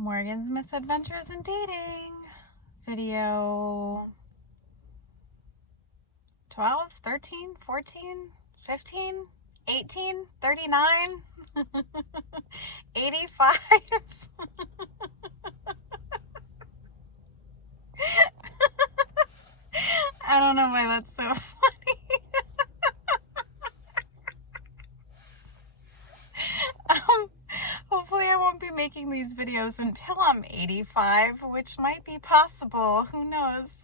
Morgan's Misadventures in Dating, video 12, 13, 14, 15, 18, 39, 85. I don't know why that's so funny. Hopefully I won't be making these videos until I'm 85, which might be possible. Who knows?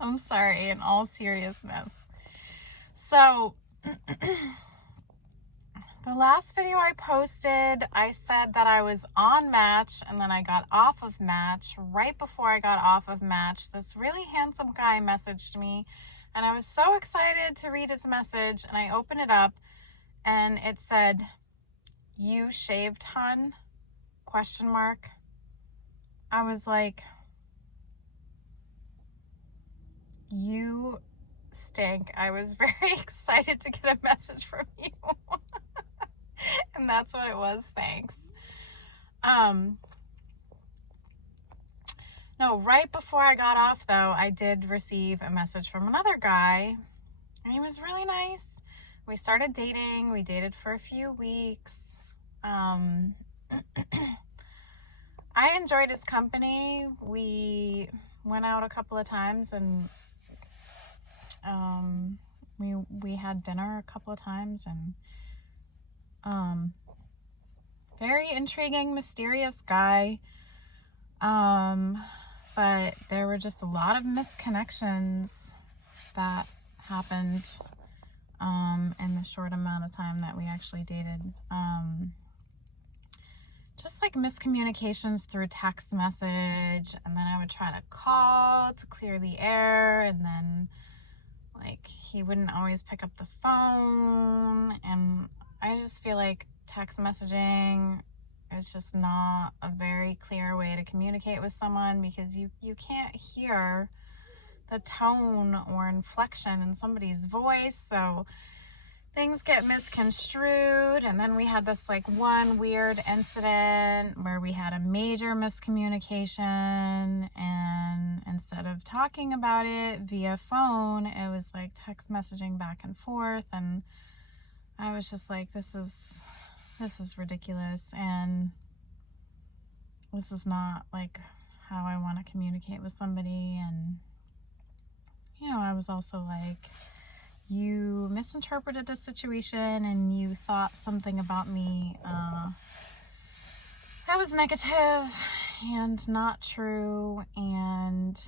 I'm sorry, in all seriousness. So, the last video I posted, I said that I was on Match and then I got off of Match. Right before I got off of Match, this really handsome guy messaged me and I was so excited to read his message, and I opened it up and it said, "You shaved, hun?" ? I was like, you stink. I was very excited to get a message from you. And that's what it was. Thanks. No, right before I got off though, I did receive a message from another guy, and he was really nice. We started dating. We dated for a few weeks. I enjoyed his company. We went out a couple of times, and we had dinner a couple of times, and very intriguing, mysterious guy. But there were just a lot of misconnections that happened in the short amount of time that we actually dated. Just like miscommunications through text message, and then I would try to call to clear the air, and then like he wouldn't always pick up the phone, and I just feel like text messaging is just not a very clear way to communicate with someone, because you can't hear the tone or inflection in somebody's voice, so things get misconstrued. And then we had this like one weird incident where we had a major miscommunication, and instead of talking about it via phone, it was like text messaging back and forth, and I was just like, this is ridiculous, and this is not like how I want to communicate with somebody. And I was also like, you misinterpreted a situation and you thought something about me that was negative and not true, and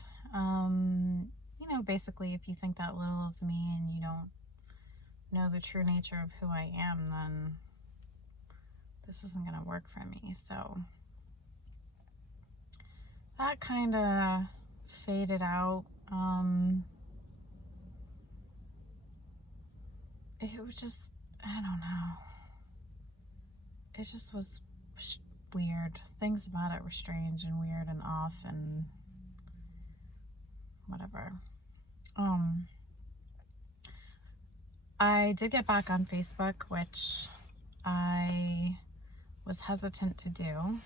basically, if you think that little of me and you don't know the true nature of who I am, then this isn't going to work for me. So that kind of faded out. It was just, I don't know. It just was weird. Things about it were strange and weird and off and whatever. I did get back on Facebook, which I was hesitant to do.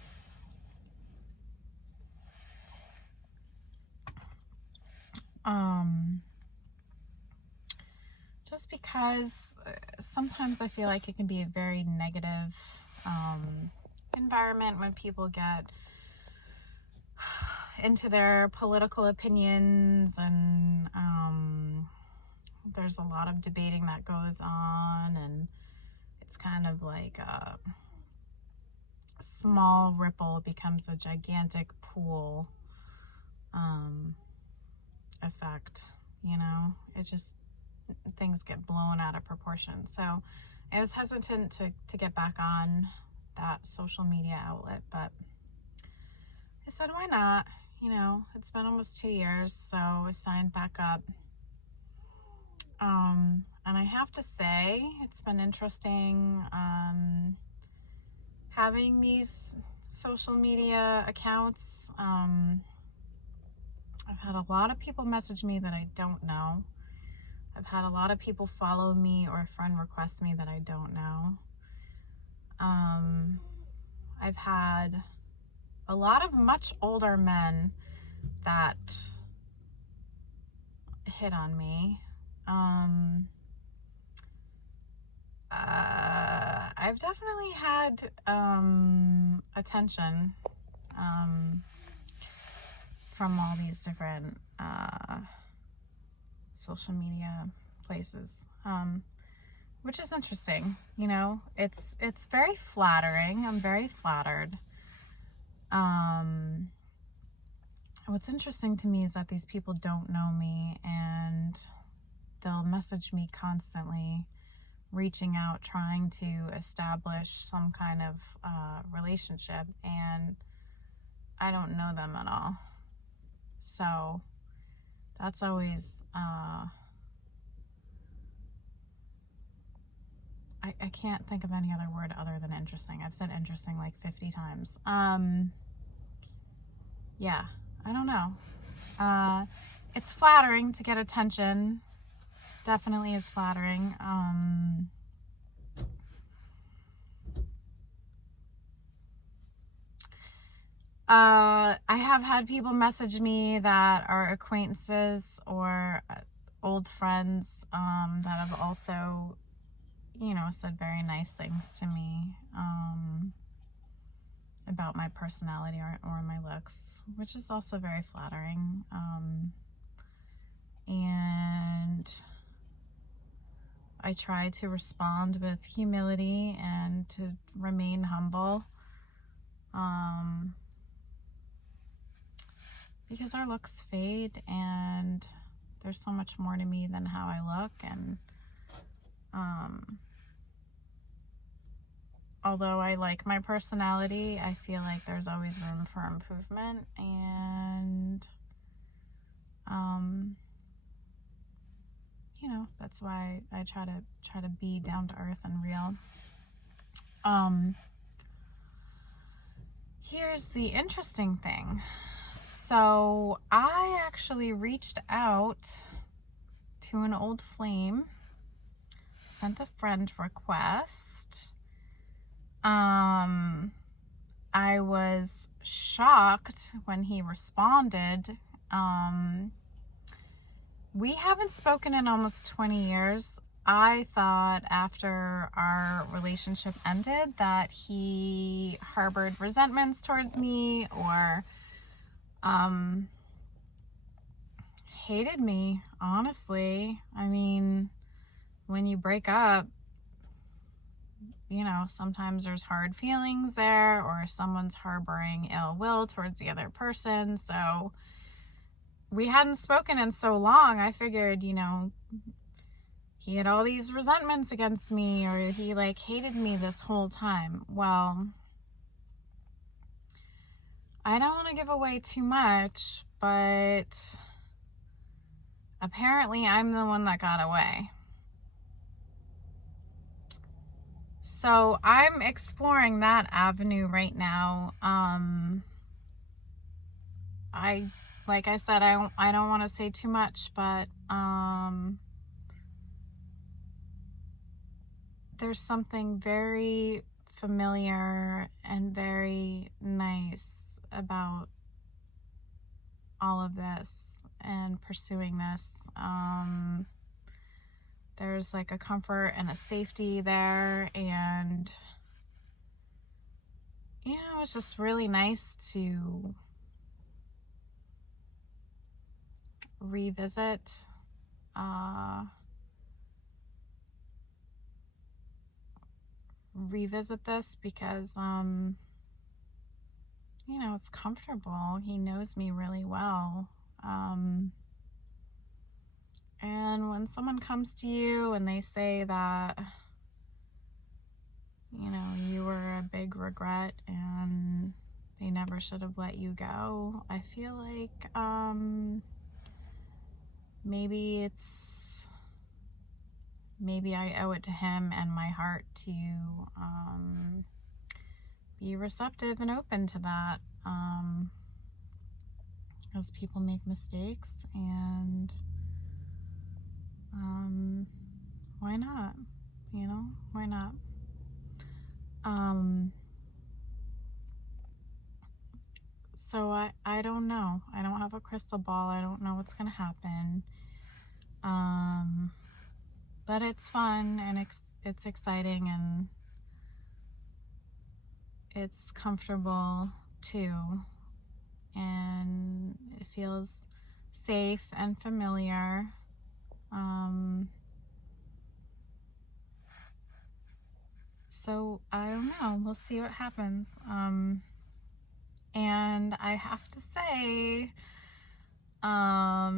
Just because sometimes I feel like it can be a very negative environment when people get into their political opinions, and there's a lot of debating that goes on, and it's kind of like a small ripple becomes a gigantic pool effect. It just, things get blown out of proportion. So I was hesitant to get back on that social media outlet, but I said, why not? It's been almost 2 years, so I signed back up. And I have to say, it's been interesting having these social media accounts. I've had a lot of people message me that I don't know. I've had a lot of people follow me or friend request me that I don't know. I've had a lot of much older men that hit on me. I've definitely had attention from all these different social media places, which is interesting. You know, it's very flattering. I'm very flattered. What's interesting to me is that these people don't know me, and they'll message me constantly, reaching out, trying to establish some kind of relationship, and I don't know them at all. So that's always I can't think of any other word other than interesting. I've said interesting like 50 times. Yeah, I don't know. It's flattering to get attention. Definitely is flattering. I have had people message me that are acquaintances or old friends that have also, you know, said very nice things to me about my personality or my looks, which is also very flattering. And I try to respond with humility and to remain humble. Because our looks fade, and there's so much more to me than how I look. And although I like my personality, I feel like there's always room for improvement. And you know, that's why I try to be down to earth and real. Here's the interesting thing. So I actually reached out to an old flame, sent a friend request. I was shocked when he responded. We haven't spoken in almost 20 years. I thought after our relationship ended that he harbored resentments towards me or hated me, honestly. I mean, when you break up, you know, sometimes there's hard feelings there, or someone's harboring ill will towards the other person. So we hadn't spoken in so long. I figured, you know, he had all these resentments against me, or he like hated me this whole time. Well, I don't want to give away too much, but apparently I'm the one that got away. So I'm exploring that avenue right now. Like I said, I don't want to say too much, but there's something very familiar and very nice about all of this and pursuing this. There's like a comfort and a safety there, and you know, it's just really nice to revisit this because you know, it's comfortable. He knows me really well. And when someone comes to you and they say that, you know, you were a big regret and they never should have let you go, I feel like maybe I owe it to him and my heart to be receptive and open to that. because people make mistakes, and why not? You know, why not? So I don't know. I don't have a crystal ball. I don't know what's gonna happen. But it's fun, and it's exciting, and it's comfortable too, and it feels safe and familiar. So I don't know. We'll see what happens. And I have to say,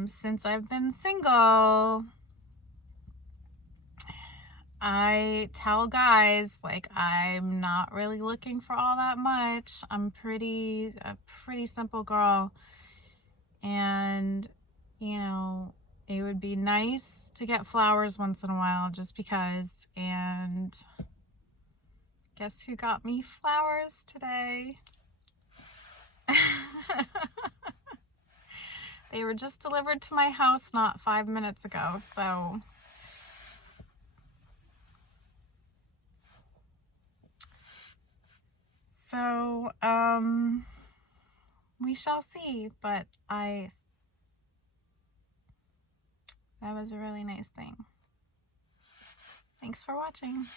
since I've been single, I tell guys, like, I'm not really looking for all that much. I'm a pretty simple girl. And, you know, it would be nice to get flowers once in a while just because. And guess who got me flowers today? They were just delivered to my house not 5 minutes ago, so we shall see, but that was a really nice thing. Thanks for watching.